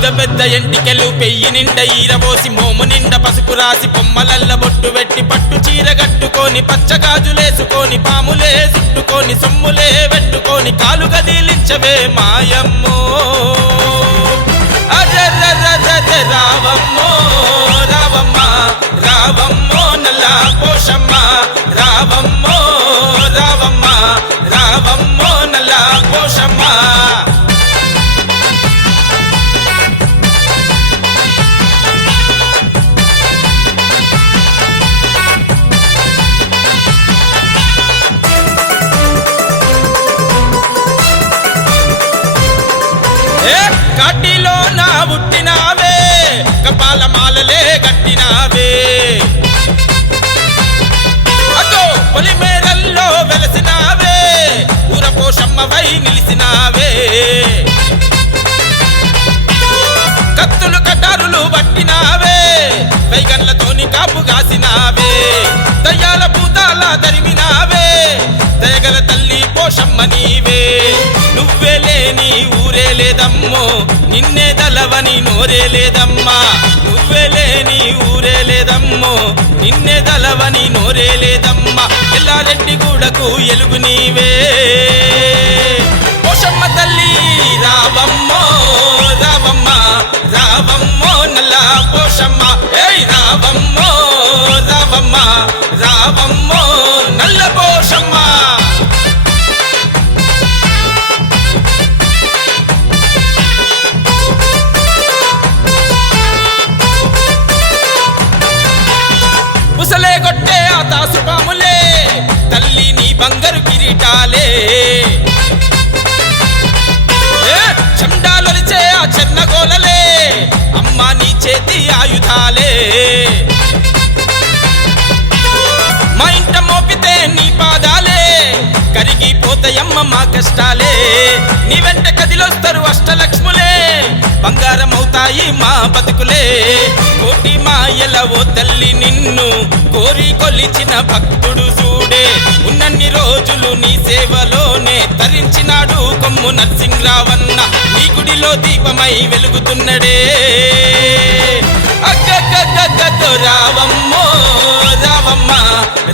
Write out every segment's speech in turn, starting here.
పెద్ద పెద్ద ఎంటికెలు పెయ్యి నిండా ఈరబోసి మోము నిండా పసుపు రాసి బొమ్మలల్ల బొట్టు పెట్టి పట్టు చీర కట్టుకొని పచ్చగాజులేసుకొని పాములే చుట్టుకొని సొమ్ములే పెట్టుకొని కాలు గదిలించవే మాయమ్మో అర్రర్రర్రర్ర రావమ్మో రావమ్మ రావమ్మో నల్ల పోషమ్మ రావమ్మో రావమ్మ రావమ్మో నల్ల పోషమ్మ కాటిలో నా పుట్టినావే కపాల మాలలే గట్టినావే అగో పొలిమేరల్లో వెలసినావే ఊరపోషమ్మవై నిలిసినావే కత్తులు కటారులు పట్టినావే వైగన్లతోని కాపు కాసినావే దయ్యాల భూతాల దరిమినావే దయగల తల్లి పోషమ్మ నీవే నువ్వే లేని ఊరే లేదమ్మో నిన్నే దలవని నోరే లేదమ్మా నువ్వే లేని ఊరే లేదమ్మో నిన్నే దలవని నోరే లేదమ్మా ఎల్లారెడ్డి గూడకు ఎలుగు నీవే పోషమ్మ తల్లి రావమ్మో రావమ్మ రావమ్మో నల్ల పోషమ్మ ఏయ్ రావమ్మో రావమ్మ రావమ్మో నల్ల పోషమ్మ ముసలే కొట్టే ఆ తాసు పాములే తల్లి నీ బంగారు కిరీటాలే చండాలొలిచే ఆ చెన్నగోలలే అమ్మ నీ చేతి ఆయుధాలే మా ఇంట మోపితే నీ పాదాలే కరిగిపోతాయమ్మ మా కష్టాలే నీ వెంట కదిలొస్తారు అష్టలక్ష్ములే బంగారం అవుతాయి మా బతుకులే కోటి మాయల ఓ తల్లి నిన్ను కోరి కొలిచిన భక్తుడు చూడే ఉన్నన్ని రోజులు నీ సేవలోనే తరించినాడు కొమ్ము నరసింహరావన్న నీ గుడిలో దీపమై వెలుగుతున్నడే అగ్గగ్గగ్గగ్గ రావమ్మో రావమ్మ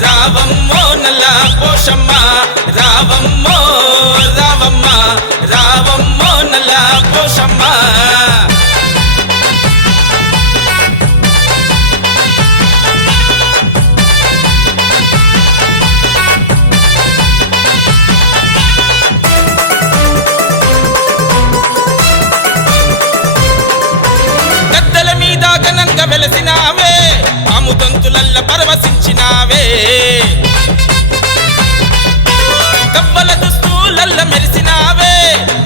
రావమ్మో నల్ల పోషమ్మ రావమ్మో రావమ్మ రావమ్మో నల్ల పోషమ్మ గద్దల మీద ఘనంగా వెలసినావే ఆముదంతులల్ల పరవశించినావే కవ్వల దుస్తులల్ల మెరిసినావే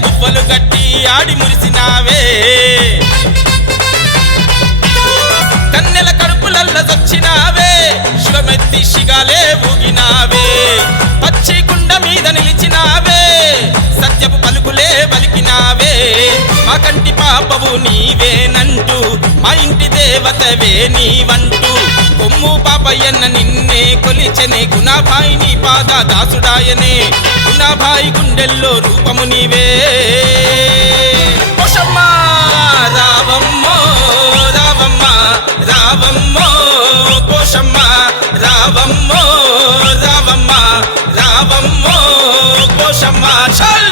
పువ్వలు గట్టి ఆడి మురిసినావే కన్నెల కడుపులల్ల చచ్చినావే శివమెత్తి శిగాలే ఊగినావే పచ్చి కుండ మీద నిలిచినావే సత్యపు పలుకులే బలికినావే మా కంటి పాపవు నీవేనంటూ మా ఇంటి దేవతవే నీవంటూ కొమ్ము పాపయ్యన్న నిన్నే కొలిచెనే గుణాభాయి నీ పాద దాసుడాయనే గుణాభాయి గుండెల్లో రూపము నీవే పోషమ్మ రావమ్మో రావమ్మ రావమ్మో పోషమ్మ రావమ్మో రావమ్మ రావమ్మో పోషమ్మ చల్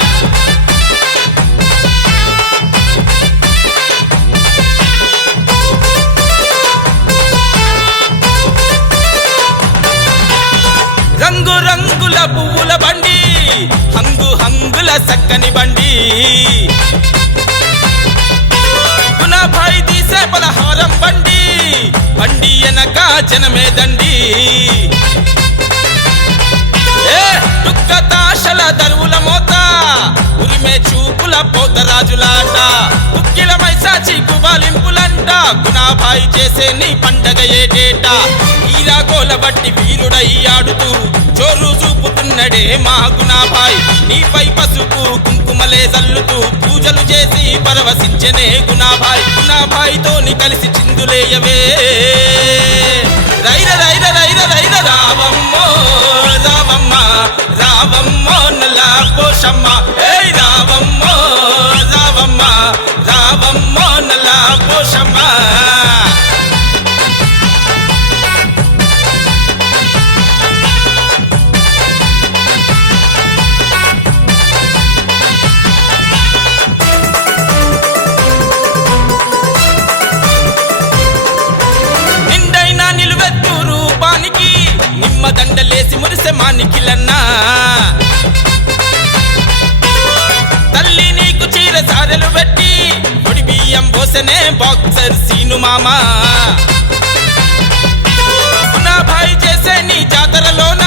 రంగు రంగుల పువ్వుల బండి హంగు హంగుల సక్కని బండి గుణాభాయి తీసే పలహారం బండి బండి వెనక జనమే దండి దుఃఖ తాశల దరువుల మోత ఉరిమే చూపుల పోతరాజులాట ఉక్కిల మైసాచి కుబాలింపులంట గుణాభాయి చేసే నీ పండగ ఏటేట ఈరాగోల బట్టి వీరుడై ఆడుతూ జోరు చూపుతున్నడే మా గుణాభాయి నీపై పసుపు కుంకుమలే జల్లుతూ పూజలు చేసి పరవశించనే గుణాభాయితో నీ కలిసి చిందులేయవే రైర రైర రైర రైర రావమ్మో రావమ్మ రావమ్మో నల్ల పోషమ్మ ఏయ్ రావమ్మో రావమ్మ రావమ్మో నల్ల చేసనే బాక్సర్ సీను మామ గుణాభాయ్ చేసే నీ జాతరలోన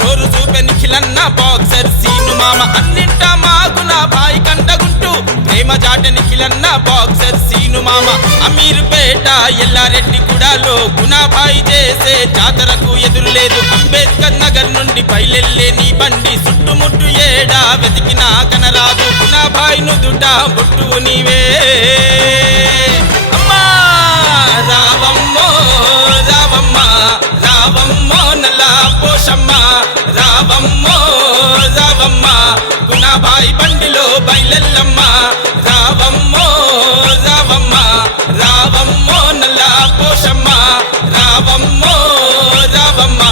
చోరు చూపె నిఖిలన్న బాక్సర్ సీను మామ అన్నింటా మా గుణాభాయ్ కంటగుంటూ ప్రేమ జాట నిఖిలన్న బాక్సర్ సీను మామ అమీర్పేట ఎల్లారెడ్డి కూడాలో గుణాభాయ్ చేసే జాతరకు ఎదురులేదు అంబేద్కర్ నగర్ నుండి బయలెల్లే నీ బండి చుట్టుముట్టు ఏడా వెతికినా కనరాదు గుణాభాయ్ నుదుట బొట్టు నీవే అమ్మా రావమ్మో రావమ్మ రావమ్మో నల్లా పోషమ్మ రావమ్మో రావమ్మ గుణాభాయ్ బండిలో బయలెల్లమ్మ రావమ్మో రావమ్మ రావమ్మో నల్లా పోషమ్మ రావమ్మో రావమ్మ